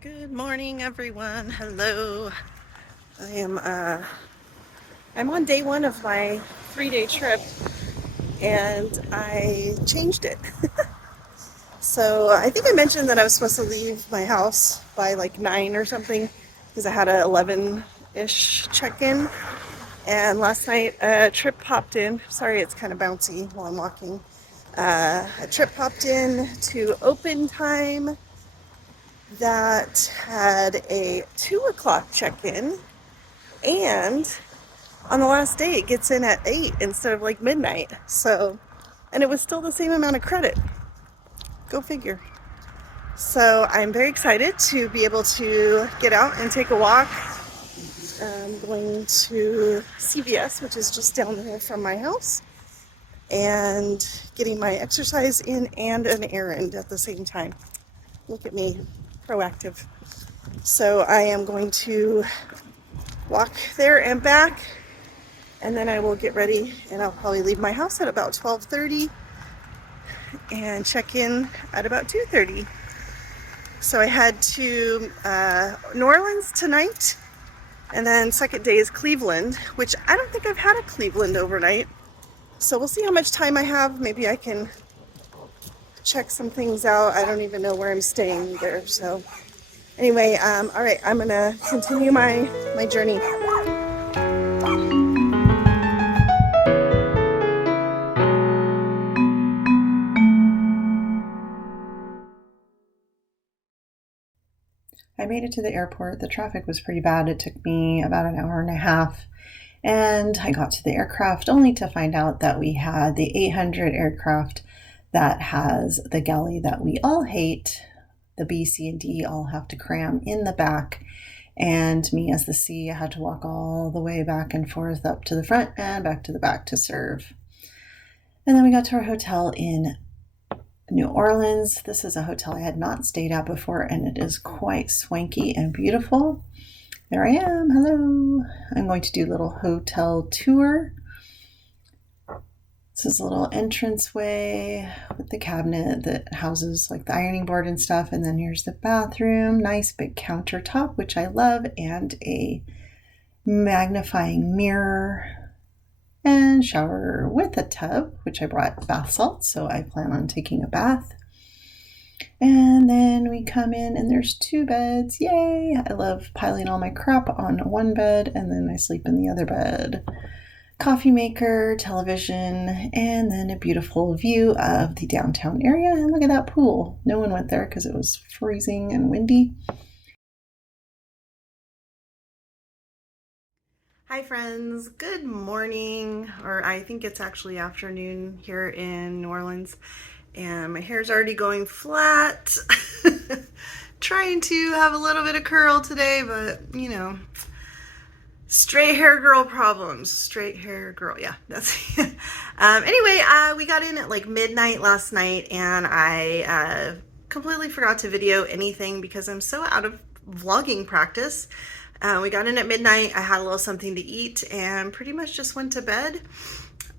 Good morning, everyone. Hello. I am I'm on day one of my 3-day trip and I changed it. So I think I mentioned that I was supposed to leave my house by like 9 or something because I had a 11-ish check-in. And last night a trip popped in. Sorry, it's kind of bouncy while I'm walking. A trip popped in to open time that had a 2 o'clock check-in, and on the last day it gets in at 8 instead of like midnight. So, and it was still the same amount of credit. Go figure. So I'm very excited to be able to get out and take a walk. I'm going to CVS, which is just down the hill from my house, and getting my exercise in and an errand at the same time. Look at me, proactive. So I am going to walk there and back, and then I will get ready and I'll probably leave my house at about 12:30 and check in at about 2:30. So I head to New Orleans tonight, and then second day is Cleveland, which I don't think I've had a Cleveland overnight. So we'll see how much time I have. Maybe I can check some things out. I don't even know where I'm staying either. So anyway, all right, I'm gonna continue my journey. I made it to the airport. The traffic was pretty bad. It took me about an hour and a half. And I got to the aircraft only to find out that we had the 800 aircraft that has the galley that we all hate. The B, C, and D all have to cram in the back. And me as the C, I had to walk all the way back and forth up to the front and back to the back to serve. And then we got to our hotel in New Orleans. This is a hotel I had not stayed at before, and it is quite swanky and beautiful. There I am. Hello. I'm going to do a little hotel tour. This is a little entranceway with the cabinet that houses like the ironing board and stuff. And then here's the bathroom. Nice big countertop, which I love, and a magnifying mirror and shower with a tub, which I brought bath salts, so I plan on taking a bath. And then we come in and there's 2 beds. Yay! I love piling all my crap on one bed and then I sleep in the other bed. Coffee maker, television, and then a beautiful view of the downtown area. And look at that pool. No one went there because it was freezing and windy. Hi friends, good morning, or I think it's actually afternoon here in New Orleans, and my hair's already going flat. Trying to have a little bit of curl today, but you know, straight hair girl problems. Straight hair girl, yeah, that's anyway, we got in at like midnight last night, and I completely forgot to video anything because I'm so out of vlogging practice. We got in at midnight. I had a little something to eat and pretty much just went to bed.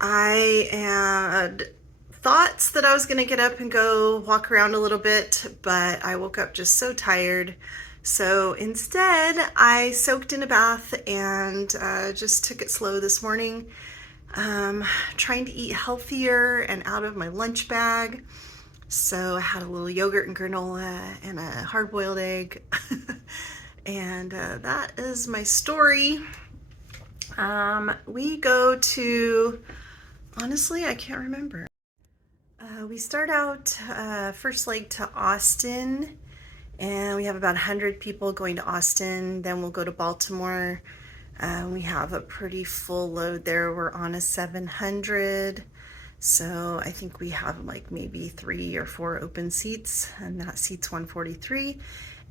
I had thoughts that I was going to get up and go walk around a little bit, but I woke up just so tired. So instead, I soaked in a bath and just took it slow this morning. Trying to eat healthier and out of my lunch bag. So I had a little yogurt and granola and a hard-boiled egg. And that is my story. We go to, honestly, I can't remember. We start out first leg to Austin, and we have about 100 people going to Austin. Then we'll go to Baltimore. We have a pretty full load there. We're on a 700. So I think we have like maybe 3 or 4 open seats, and that seats 143.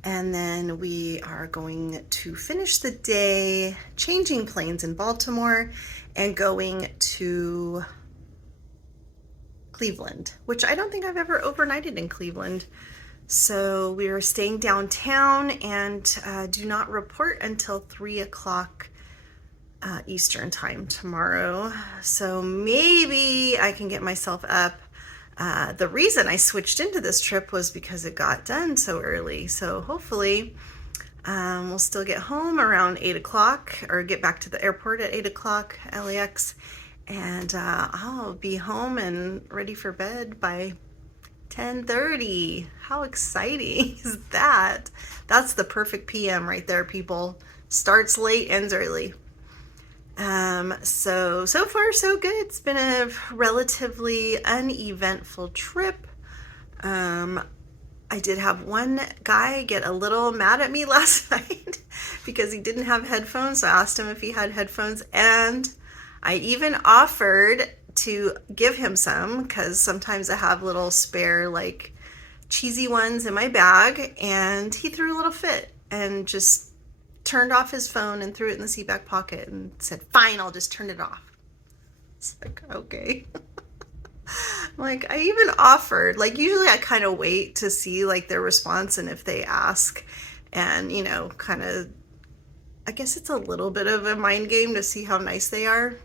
And then we are going to finish the day changing planes in Baltimore and going to Cleveland, which I don't think I've ever overnighted in Cleveland. So we are staying downtown and do not report until 3 o'clock Eastern time tomorrow. So maybe I can get myself up The reason I switched into this trip was because it got done so early. So hopefully we'll still get home around 8 o'clock or get back to the airport at 8 o'clock LAX. And I'll be home and ready for bed by 10:30. How exciting is that? That's the perfect PM right there, people. Starts late, ends early. So far so good. It's been a relatively uneventful trip. I did have one guy get a little mad at me last night because he didn't have headphones. So I asked him if he had headphones, and I even offered to give him some because sometimes I have little spare like cheesy ones in my bag, and he threw a little fit and just turned off his phone and threw it in the seat back pocket and said, "Fine, I'll just turn it off." It's like, okay. Like, I even offered, like, usually I kind of wait to see like their response and if they ask, and you know, kind of, I guess it's a little bit of a mind game to see how nice they are.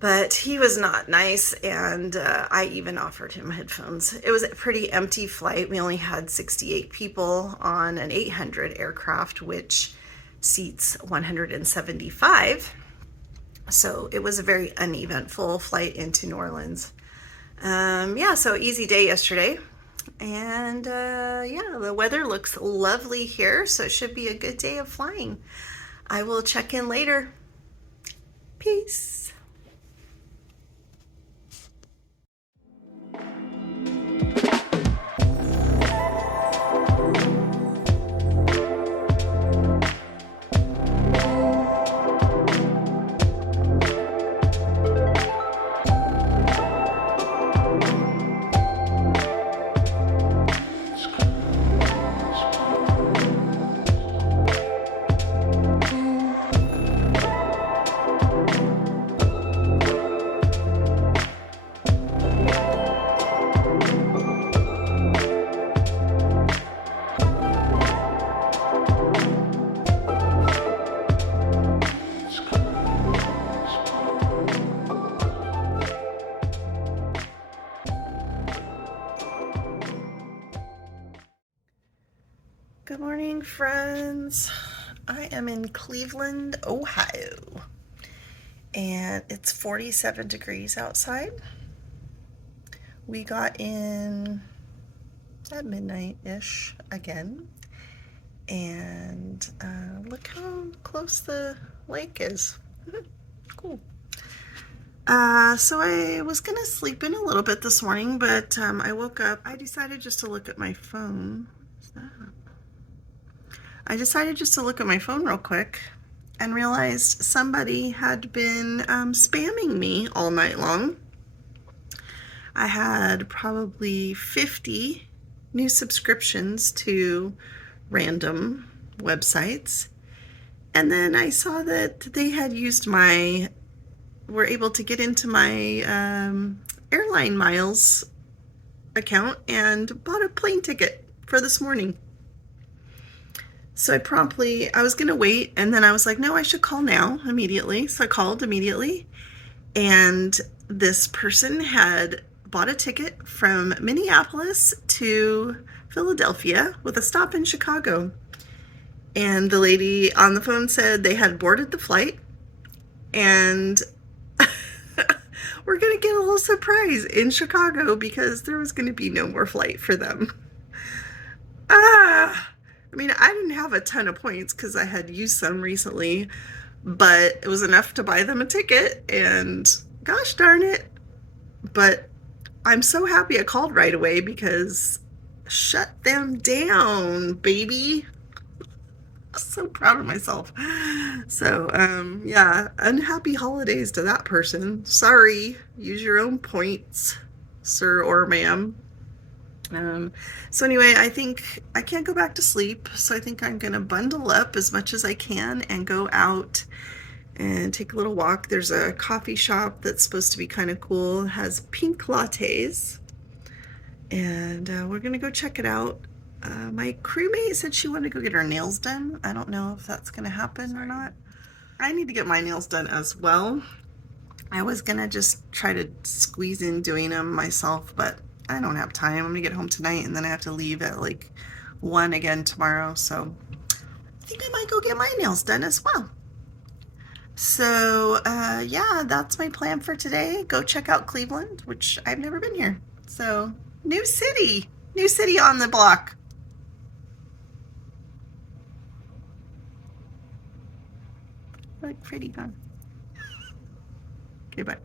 But he was not nice, and I even offered him headphones. It was a pretty empty flight. We only had 68 people on an 800 aircraft, which seats 175. So it was a very uneventful flight into New Orleans. Yeah, so easy day yesterday. And yeah, the weather looks lovely here, so it should be a good day of flying. I will check in later. Peace. Good morning, friends. I am in Cleveland, Ohio, and it's 47 degrees outside. We got in at midnight-ish again, and look how close the lake is. Cool. So I was gonna sleep in a little bit this morning, but I woke up. I decided just to look at my phone. What's that? I decided just to look at my phone real quick and realized somebody had been spamming me all night long. I had probably 50 new subscriptions to random websites. And then I saw that they had used were able to get into my airline miles account and bought a plane ticket for this morning. So I was going to wait, and then I was like, no, I should call now immediately. So I called immediately, and this person had bought a ticket from Minneapolis to Philadelphia with a stop in Chicago. And the lady on the phone said they had boarded the flight, and we're going to get a little surprise in Chicago because there was going to be no more flight for them. I mean, I didn't have a ton of points because I had used some recently, but it was enough to buy them a ticket, and gosh darn it. But I'm so happy I called right away because shut them down, baby. I'm so proud of myself. So, yeah, unhappy holidays to that person. Sorry, use your own points, sir or ma'am. So anyway, I think I can't go back to sleep, so I think I'm gonna bundle up as much as I can and go out and take a little walk. There's a coffee shop that's supposed to be kind of cool. It has pink lattes, and we're gonna go check it out. My crewmate said she wanted to go get her nails done. I don't know if that's gonna happen or not. I need to get my nails done as well. I was gonna just try to squeeze in doing them myself, but I don't have time. I'm gonna get home tonight and then I have to leave at like 1 again tomorrow, so I think I might go get my nails done as well. So yeah, that's my plan for today. Go check out Cleveland, which I've never been here. So new city on the block. Look pretty, huh? Okay, bye.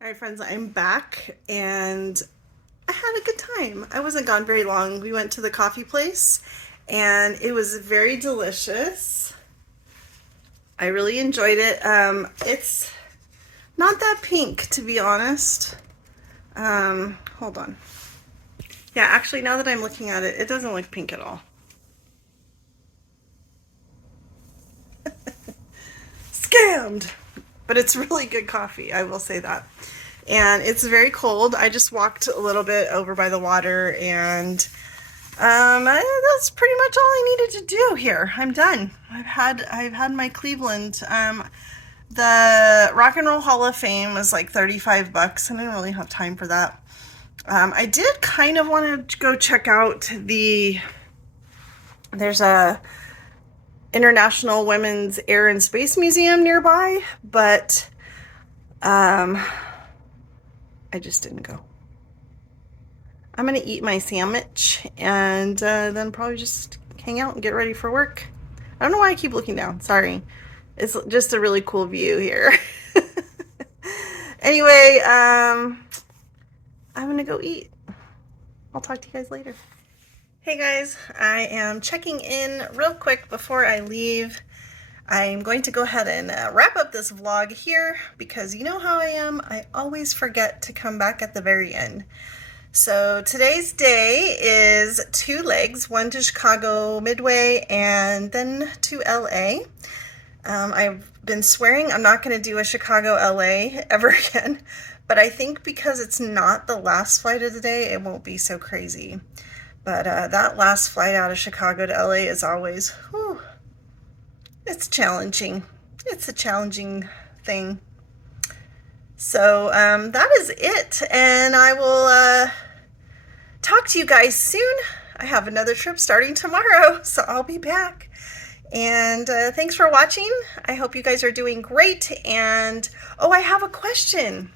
All right, friends, I'm back and I had a good time. I wasn't gone very long. We went to the coffee place and it was very delicious. I really enjoyed it. It's not that pink, to be honest. Hold on. Yeah, actually, now that I'm looking at it, it doesn't look pink at all. Scammed! But it's really good coffee, I will say that. And it's very cold. I just walked a little bit over by the water and that's pretty much all I needed to do here. I'm done. I've had my Cleveland. The Rock and Roll Hall of Fame was like 35 bucks and I didn't really have time for that. I did kind of want to go check out there's a International Women's Air and Space Museum nearby, but I just didn't go. I'm gonna eat my sandwich and then probably just hang out and get ready for work. I don't know why I keep looking down, sorry. It's just a really cool view here. Anyway, I'm gonna go eat. I'll talk to you guys later. Hey guys, I am checking in real quick before I leave. I'm going to go ahead and wrap up this vlog here because you know how I am. I always forget to come back at the very end. So today's day is 2 legs, one to Chicago Midway and then to LA. I've been swearing I'm not going to do a Chicago LA ever again, but I think because it's not the last flight of the day, it won't be so crazy. But that last flight out of Chicago to LA is always, whew, it's challenging. It's a challenging thing. So that is it, and I will talk to you guys soon. I have another trip starting tomorrow, so I'll be back. And thanks for watching. I hope you guys are doing great. And oh, I have a question.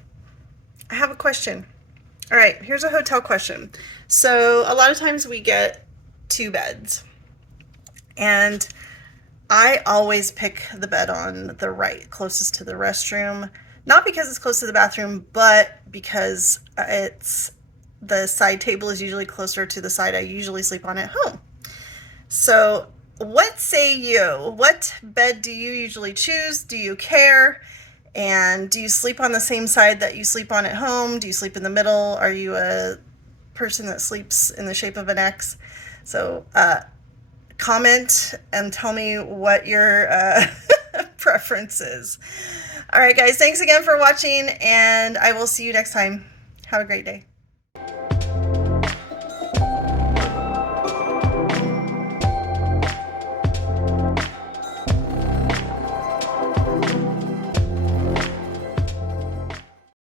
All right, here's a hotel question. So a lot of times we get 2 beds, and I always pick the bed on the right, closest to the restroom. Not because it's close to the bathroom, but because the side table is usually closer to the side I usually sleep on at home. So what say you? What bed do you usually choose? Do you care? And do you sleep on the same side that you sleep on at home? Do you sleep in the middle? Are you a person that sleeps in the shape of an X? So comment and tell me what your preference is. All right, guys, thanks again for watching, and I will see you next time. Have a great day.